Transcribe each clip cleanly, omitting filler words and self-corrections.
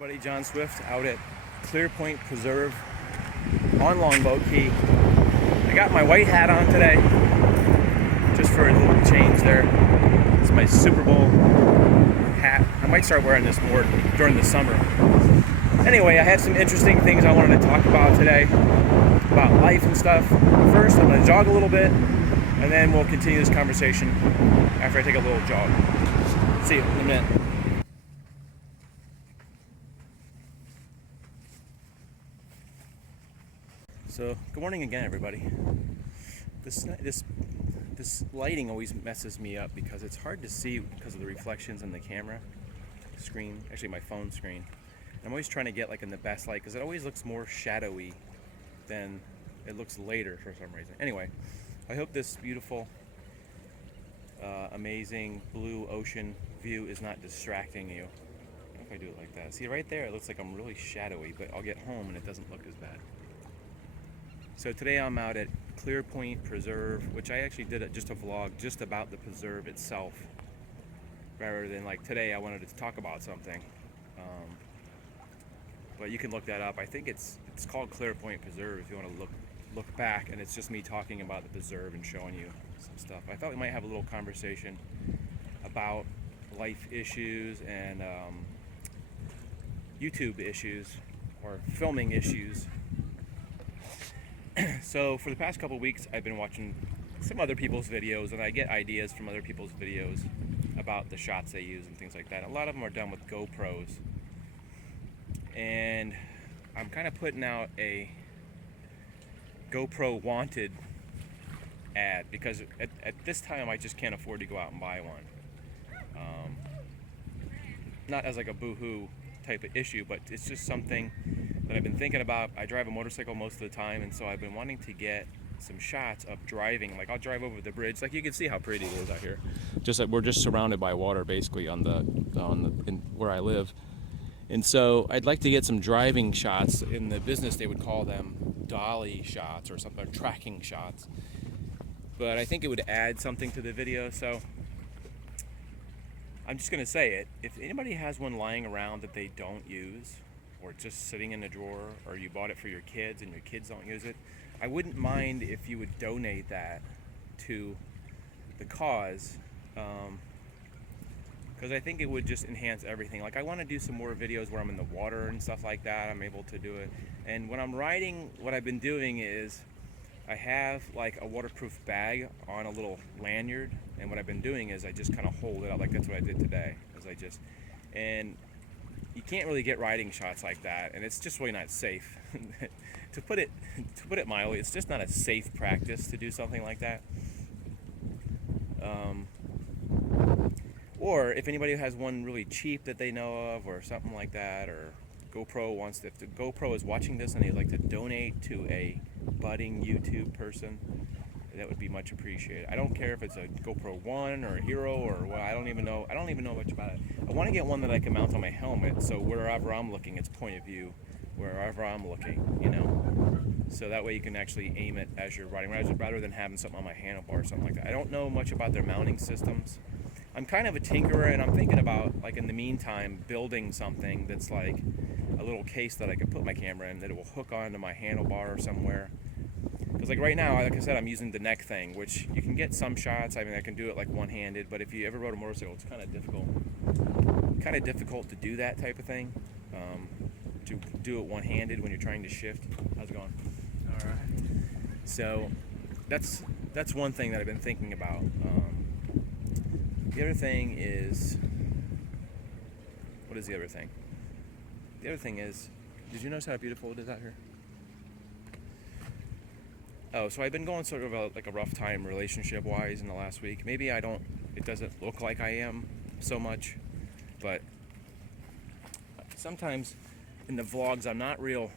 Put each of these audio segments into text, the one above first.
Everybody, John Swift out at Clear Point Preserve on Longboat Key. I got my white hat on today, just for a little change there. It's my Super Bowl hat. I might start wearing this more during the summer. Anyway, I had some interesting things I wanted to talk about today, about life and stuff. First, I'm going to jog a little bit, and then we'll continue this conversation after I take a little jog. See you in a minute. So, good morning again, everybody. This lighting always messes me up because it's hard to see because of the reflections in the camera screen, actually my phone screen. I'm always trying to get like in the best light because it always looks more shadowy than it looks later for some reason. Anyway, I hope this beautiful, amazing blue ocean view is not distracting you. If I do it like that. See right there, it looks like I'm really shadowy, but I'll get home and it doesn't look as bad. So today I'm out at Clear Point Preserve, which I actually did just a vlog just about the preserve itself, rather than like today I wanted to talk about something. But you can look that up. I think it's called Clear Point Preserve if you want to look back, and it's just me talking about the preserve and showing you some stuff. I thought we might have a little conversation about life issues and YouTube issues or filming issues. So for the past couple weeks I've been watching some other people's videos, and I get ideas from other people's videos about the shots they use and things like that. A lot of them are done with GoPros, and I'm kind of putting out a GoPro wanted ad because at this time I just can't afford to go out and buy one. Not as like a boohoo type of issue, but it's just something that I've been thinking about. I drive a motorcycle most of the time, and so I've been wanting to get some shots of driving. Like I'll drive over the bridge, like you can see how pretty it is out here. Just like we're just surrounded by water basically where I live, and so I'd like to get some driving shots. In the business they would call them dolly shots or something, or tracking shots. But I think it would add something to the video, so I'm just gonna say it. If anybody has one lying around that they don't use, or just sitting in a drawer, or you bought it for your kids and your kids don't use it, I wouldn't mind if you would donate that to the cause, because I think it would just enhance everything. Like I want to do some more videos where I'm in the water and stuff like that. I'm able to do it. And when I'm riding, what I've been doing is I have like a waterproof bag on a little lanyard, and what I've been doing is I just kind of hold it out, like that's what I did today. And you can't really get riding shots like that, and it's just really not safe. to put it mildly, it's just not a safe practice to do something like that. Or if anybody has one really cheap that they know of, or something like that, or GoPro wants to, if the GoPro is watching this and they'd like to donate to a budding YouTube person, that would be much appreciated. I don't care if it's a GoPro 1 or a Hero or what. I don't even know much about it. I want to get one that I can mount on my helmet, so wherever I'm looking, it's point of view wherever I'm looking, you know. So that way you can actually aim it as you're riding, rather than having something on my handlebar or something like that. I don't know much about their mounting systems. I'm kind of a tinkerer, and I'm thinking about, like, in the meantime, building something that's like a little case that I could put my camera in, that it will hook onto my handlebar or somewhere. Because like right now, like I said, I'm using the neck thing, which you can get some shots. I mean, I can do it like one-handed, but if you ever rode a motorcycle, it's kind of difficult to do that type of thing, to do it one-handed when you're trying to shift. How's it going? All right. So that's one thing that I've been thinking about. The other thing is, what is the other thing? The other thing is, did you notice how beautiful it is out here? Oh, so I've been going sort of a rough time relationship-wise in the last week. Maybe it doesn't look like I am so much, but sometimes in the vlogs I'm not real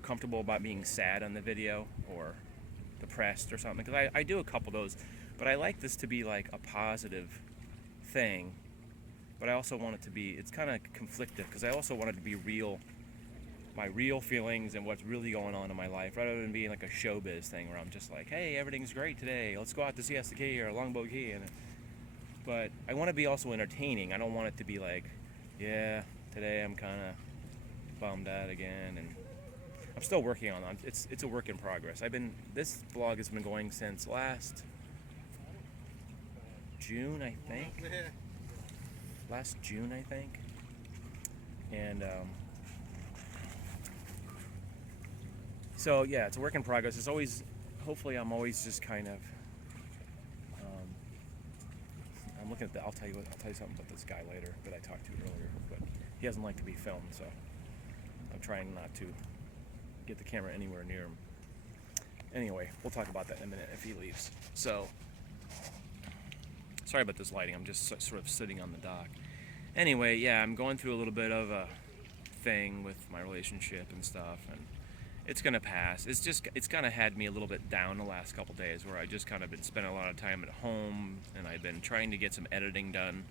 comfortable about being sad on the video or depressed or something, because I do a couple of those, but I like this to be like a positive thing, but I also want it to be, it's kind of conflicted, because I also want it to be real, my real feelings and what's really going on in my life, rather than being like a showbiz thing where I'm just like, hey, everything's great today, let's go out to Siesta Key or Longboat Key. But I want to be also entertaining. I don't want it to be like, yeah, Today I'm kind of bummed out again, and I'm still working on it. It's a work in progress. This vlog has been going since last June, I think. Last June, I think. And so yeah, it's a work in progress. It's always, hopefully, I'm always just kind of. I'm looking at I'll tell you something about this guy later that I talked to earlier, but he doesn't like to be filmed, so I'm trying not to get the camera anywhere near him. Anyway, we'll talk about that in a minute if he leaves. So, sorry about this lighting. I'm just sort of sitting on the dock. Anyway, yeah, I'm going through a little bit of a thing with my relationship and stuff, and it's gonna pass. It's kind of had me a little bit down the last couple days, where I just kind of been spending a lot of time at home, and I've been trying to get some editing done.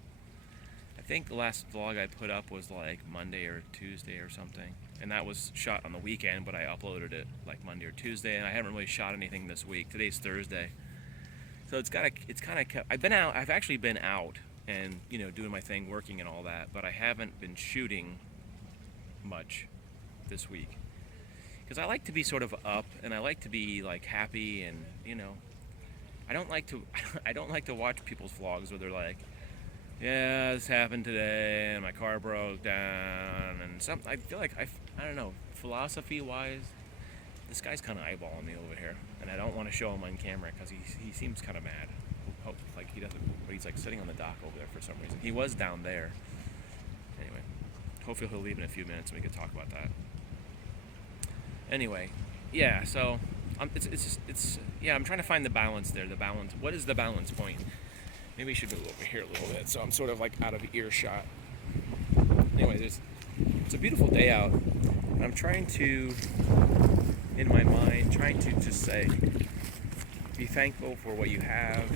I think the last vlog I put up was like Monday or Tuesday or something, and that was shot on the weekend, but I uploaded it like Monday or Tuesday, and I haven't really shot anything this week. Today's Thursday, so it's kind of kept. I've actually been out and doing my thing, working and all that, but I haven't been shooting much this week. Because I like to be sort of up, and I like to be like happy, and I don't like to watch people's vlogs where they're like, yeah, this happened today, and my car broke down, and something. I feel like I don't know, philosophy wise, this guy's kind of eyeballing me over here, and I don't want to show him on camera because he seems kind of mad. Hope like he doesn't, but he's like sitting on the dock over there for some reason. He was down there. Anyway, hopefully he'll leave in a few minutes and we can talk about that. Anyway, yeah, so I'm trying to find the balance there. The balance. What is the balance point? Maybe we should move over here a little bit, so I'm sort of like out of earshot. Anyway, it's a beautiful day out, and I'm trying to, in my mind, just say, be thankful for what you have.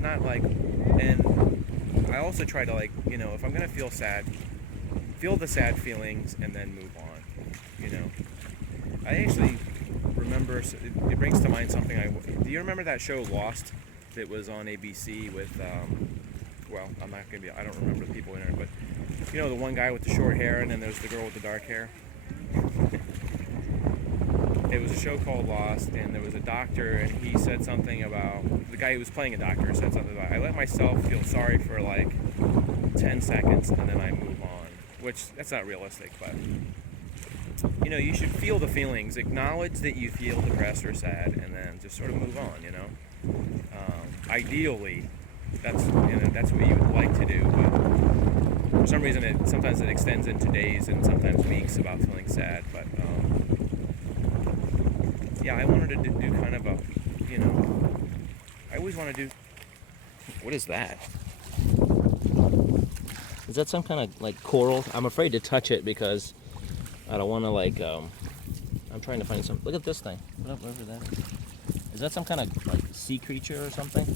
Not like, and I also try to if I'm gonna feel sad, feel the sad feelings and then move on. I actually remember, it brings to mind something. Do you remember that show Lost that was on ABC with, I don't remember the people in it, but the one guy with the short hair and then there's the girl with the dark hair? It was a show called Lost, and there was a doctor, and he said something about, the guy who was playing a doctor said something about, I let myself feel sorry for like 10 seconds and then I move on, which that's not realistic, but you should feel the feelings, acknowledge that you feel depressed or sad, and then just sort of move on. Ideally, that's what you would like to do, but for some reason sometimes it extends into days and sometimes weeks about feeling sad. But yeah, I wanted to do kind of a, I always want to do. What is that? Is that some kind of like coral? I'm afraid to touch it because I don't want to I'm trying to find some. Look at this thing. Whatever that is. Is that some kind of like sea creature or something?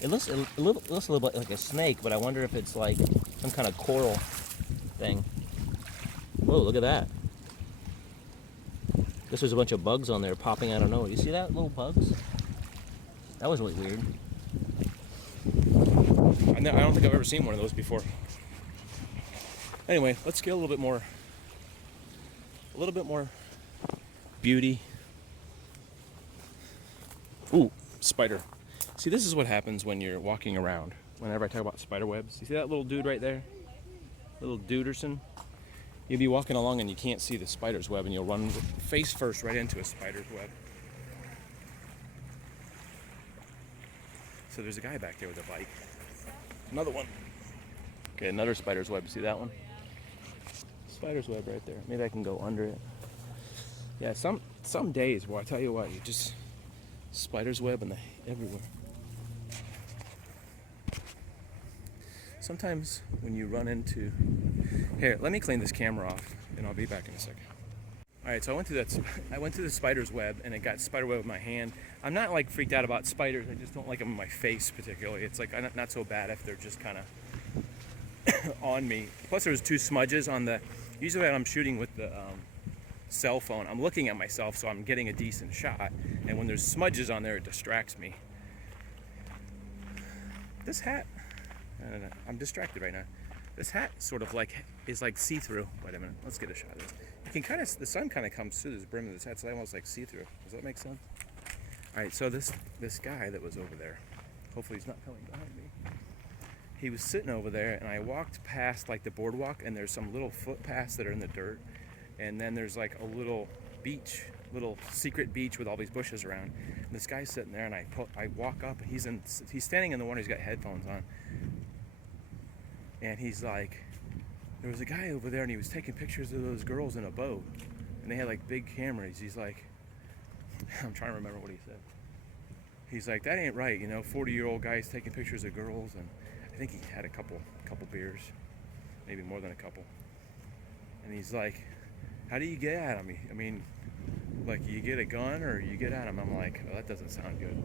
It looks a little bit like a snake, but I wonder if it's like some kind of coral thing. Whoa, look at that. Guess there's a bunch of bugs on there popping out of nowhere. You see that? Little bugs? That was really weird. I don't think I've ever seen one of those before. Anyway, let's get a little bit more beauty. Ooh, spider. See, this is what happens when you're walking around. Whenever I talk about spider webs. You see that little dude right there? Little duderson? You'll be walking along and you can't see the spider's web, and you'll run face first right into a spider's web. So there's a guy back there with a bike. Another one. Okay, another spider's web. See that one? Spider's web right there. Maybe I can go under it. Yeah, some days, well, I tell you what, you just spider's web and everywhere. Sometimes when you run into, here, let me clean this camera off, and I'll be back in a second. All right, so I went to the spider's web, and it got spider web in my hand. I'm not like freaked out about spiders. I just don't like them in my face particularly. It's like not so bad if they're just kind of on me. Plus, there was 2 smudges on the. Usually, when I'm shooting with the cell phone, I'm looking at myself, so I'm getting a decent shot. And when there's smudges on there, it distracts me. This hat, I don't know. I'm distracted right now. This hat sort of like is like see-through. Wait a minute, let's get a shot of this. You can kind of, the sun kind of comes through this brim of this hat, so almost like see-through. Does that make sense? All right, so this guy that was over there, hopefully he's not coming behind me. He was sitting over there, and I walked past like the boardwalk, and there's some little footpaths that are in the dirt, and then there's like a little beach, little secret beach with all these bushes around. And this guy's sitting there, and I walk up, and he's standing in the water. He's got headphones on, and he's like, there was a guy over there, and he was taking pictures of those girls in a boat, and they had like big cameras. He's like, I'm trying to remember what he said. He's like, that ain't right, 40-year-old guys taking pictures of girls, and I think he had a couple beers, maybe more than a couple. And he's like, how do you get at him? I mean, like, you get a gun or you get at him? I'm like, oh, that doesn't sound good.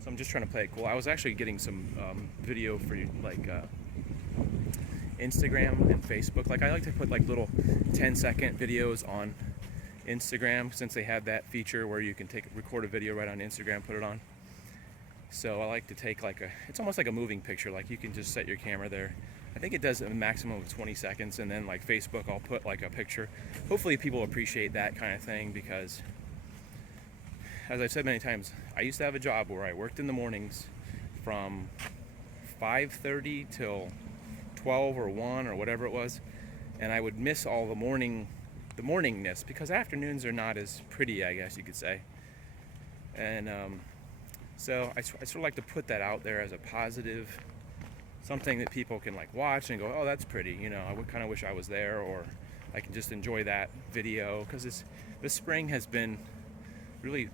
So I'm just trying to play it cool. I was actually getting some video for like Instagram and Facebook. Like, I like to put like little 10-second videos on Instagram, since they have that feature where you can record a video right on Instagram, put it on. So I like to take it's almost like a moving picture. Like, you can just set your camera there. I think it does a maximum of 20 seconds, and then like Facebook, I'll put like a picture. Hopefully people appreciate that kind of thing, because as I've said many times, I used to have a job where I worked in the mornings from 5:30 till 12 or 1 or whatever it was, and I would miss all the morningness, because afternoons are not as pretty, I guess you could say. And so I sort of like to put that out there as a positive, something that people can like watch and go, oh, that's pretty, I would kind of wish I was there, or I can just enjoy that video, because the spring has been really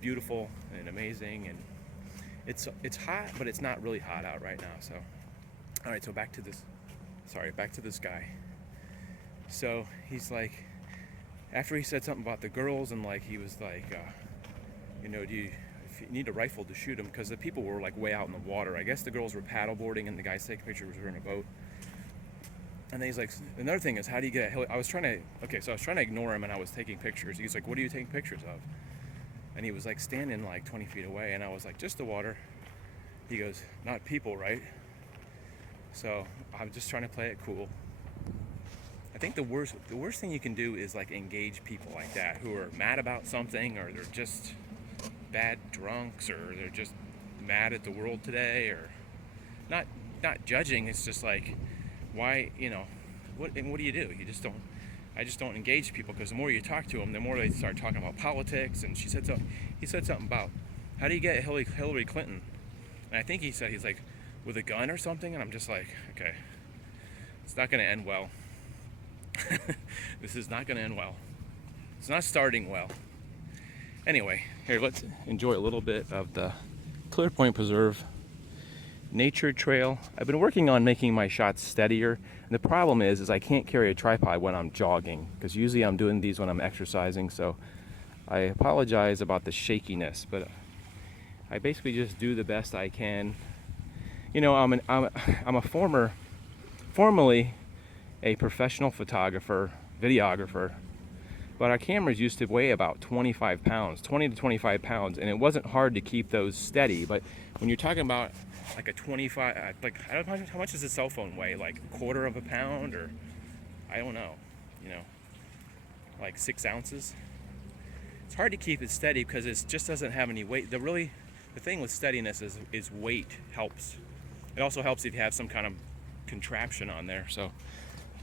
beautiful and amazing, and it's hot, but it's not really hot out right now. So all right, so back to this guy. So he's like, after he said something about the girls, and like he was like, do you need a rifle to shoot them, because the people were like way out in the water. I guess the girls were paddleboarding and the guys taking pictures were in a boat. And then he's like, another thing is, how do you get I was trying to ignore him, and I was taking pictures. He's like, what are you taking pictures of? And he was like standing like 20 feet away, and I was like, just the water. He goes, not people, right? So I'm just trying to play it cool. I think the worst thing you can do is like engage people like that, who are mad about something, or they're just bad drunks, or they're just mad at the world today, or not judging. It's just like, why, what do you do? I just don't engage people, because the more you talk to them, the more they start talking about politics. And he said something about, how do you get Hillary Clinton? And I think he's like, with a gun or something. And I'm just like, okay, it's not going to end well. This is not going to end well. It's not starting well. Anyway, here, let's enjoy a little bit of the Clear Point Preserve nature trail. I've been working on making my shots steadier, and the problem is I can't carry a tripod when I'm jogging, because usually I'm doing these when I'm exercising. So I apologize about the shakiness, but I basically just do the best I can. I'm formerly a professional photographer, videographer, but our cameras used to weigh about 20 to 25 pounds, and it wasn't hard to keep those steady. But when you're talking about like a 25, I don't know, how much does a cell phone weigh? Like a quarter of a pound, or I don't know, like 6 ounces. It's hard to keep it steady because it just doesn't have any weight. The thing with steadiness is weight helps. It also helps if you have some kind of contraption on there. So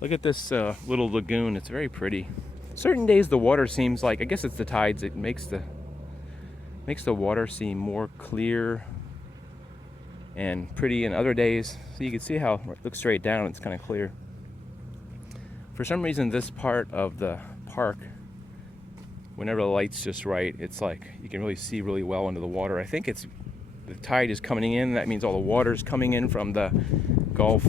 look at this little lagoon. It's very pretty. Certain days the water seems like, I guess it's the tides, it makes the water seem more clear and pretty, and other days, so you can see how it looks straight down, it's kind of clear. For some reason, this part of the park, whenever the light's just right, it's like you can really see really well into the water. I think the tide is coming in. That means all the water's coming in from the Gulf.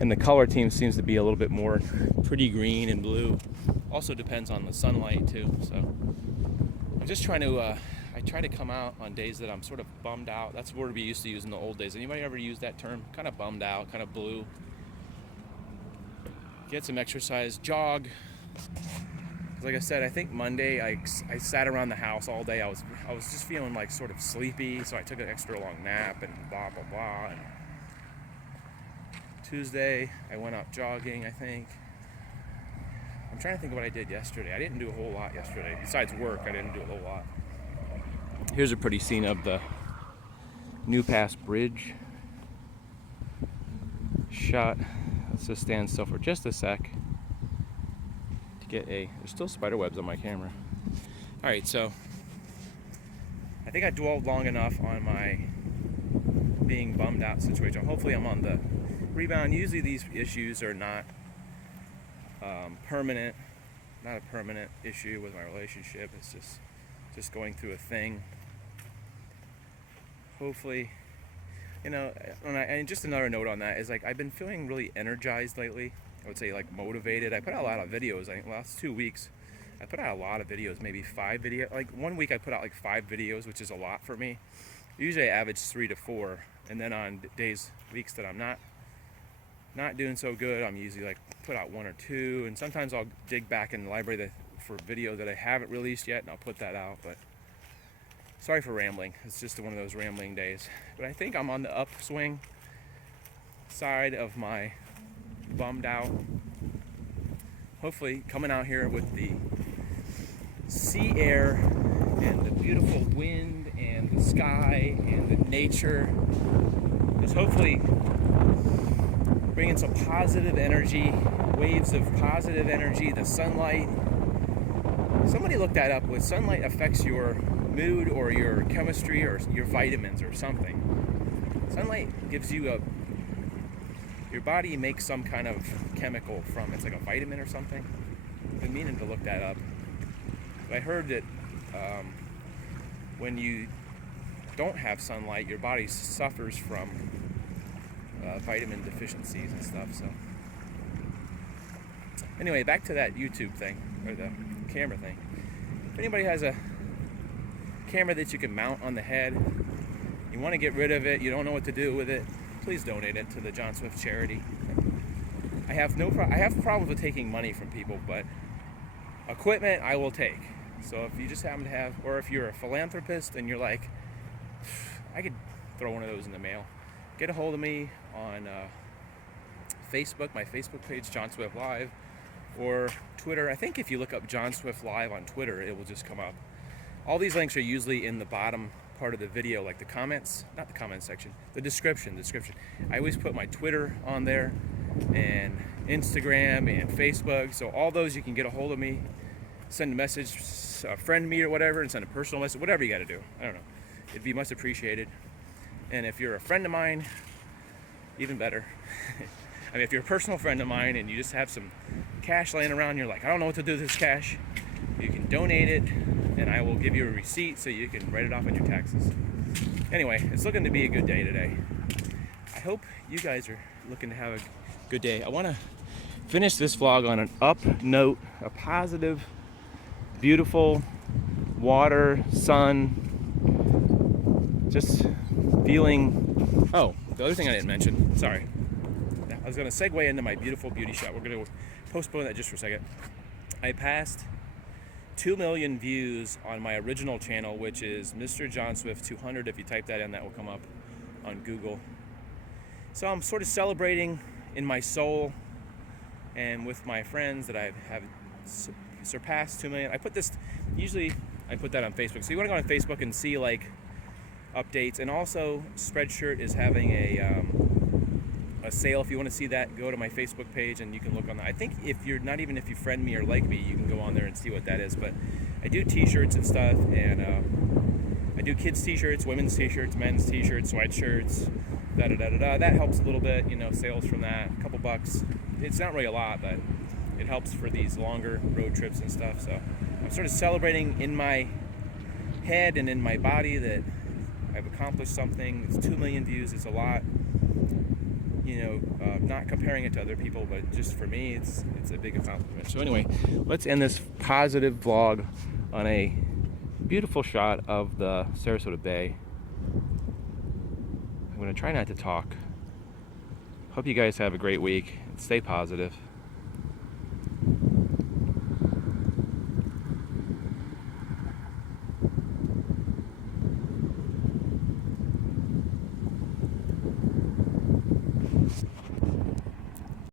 And the color team seems to be a little bit more pretty green and blue. Also depends on the sunlight too. So I'm just trying to, I try to come out on days that I'm sort of bummed out. That's the word we used to use in the old days. Anybody ever use that term? Kind of bummed out, kind of blue. Get some exercise, jog. Like I said, I think Monday I sat around the house all day. I was just feeling like sort of sleepy, so I took an extra long nap and blah blah blah. And Tuesday, I went out jogging, I think. I'm trying to think of what I did yesterday. I didn't do a whole lot yesterday. Besides work, I didn't do a whole lot. Here's a pretty scene of the New Pass Bridge shot. Let's just stand still for just a sec to get there's still spider webs on my camera. All right, so I think I dwelled long enough on my being bummed out situation. Hopefully I'm on the rebound. Usually these issues are not permanent, not a permanent issue with my relationship. It's just going through a thing. Hopefully, and just another note on that is, like, I've been feeling really energized lately. I would say, like, motivated. I put out a lot of videos. I think last 2 weeks I put out a lot of videos, maybe 5 videos. Like 1 week I put out like 5 videos, which is a lot for me. Usually I average 3 to 4, and then on weeks that I'm not doing so good, I'm usually like put out 1 or 2, and sometimes I'll dig back in the library for video that I haven't released yet, and I'll put that out. But sorry for rambling. It's just one of those rambling days. But I think I'm on the upswing side of my bummed out. Hopefully coming out here with the sea air and the beautiful wind and the sky and the nature is hopefully bringing some positive energy, waves of positive energy, the sunlight. Somebody looked that up. With sunlight affects your mood or your chemistry or your vitamins or something. Sunlight gives you your body makes some kind of chemical from it's like a vitamin or something. I've been meaning to look that up. But I heard that when you don't have sunlight, your body suffers from vitamin deficiencies and stuff. So anyway, back to that YouTube thing, or the camera thing. If anybody has a camera that you can mount on the head, you want to get rid of it, you don't know what to do with it, please donate it to the John Swift charity. I have problems with taking money from people, but equipment I will take. So if you just happen to have, or if you're a philanthropist and you're like, I could throw one of those in the mail, get a hold of me on Facebook, my Facebook page, John Swift Live, or Twitter. I think if you look up John Swift Live on Twitter, it will just come up. All these links are usually in the bottom part of the video, like the comments, not the comment section, the description. I always put my Twitter on there, and Instagram and Facebook, so all those you can get a hold of me, send a message, friend me or whatever, and send a personal message, whatever you got to do. I don't know. It'd be much appreciated. And if you're a friend of mine, even better. I mean, if you're a personal friend of mine and you just have some cash laying around, you're like, I don't know what to do with this cash, you can donate it, and I will give you a receipt so you can write it off on your taxes. Anyway, it's looking to be a good day today. I hope you guys are looking to have a good day. I want to finish this vlog on an up note, a positive, beautiful water, sun, just feeling. Oh, the other thing I didn't mention, sorry. I was going to segue into my beautiful beauty shot. We're going to postpone that just for a second. I passed 2 million views on my original channel, which is Mr. John Swift 200. If you type that in, that will come up on Google. So I'm sort of celebrating in my soul and with my friends that I have surpassed 2 million. Usually I put that on Facebook. So you want to go on Facebook and see like updates. And also Spreadshirt is having a sale. If you want to see that, go to my Facebook page and you can look on that. I think if you friend me or like me, you can go on there and see what that is. But I do t-shirts and stuff, and I do kids t-shirts, women's t-shirts, men's t-shirts, sweatshirts, That helps a little bit, sales from that, a couple bucks. It's not really a lot, but it helps for these longer road trips and stuff. So I'm sort of celebrating in my head and in my body that I've accomplished something. It's 2 million views. It's a lot. Not comparing it to other people, but just for me, it's a big accomplishment. So anyway, let's end this positive vlog on a beautiful shot of the Sarasota Bay. I'm going to try not to talk. Hope you guys have a great week and stay positive.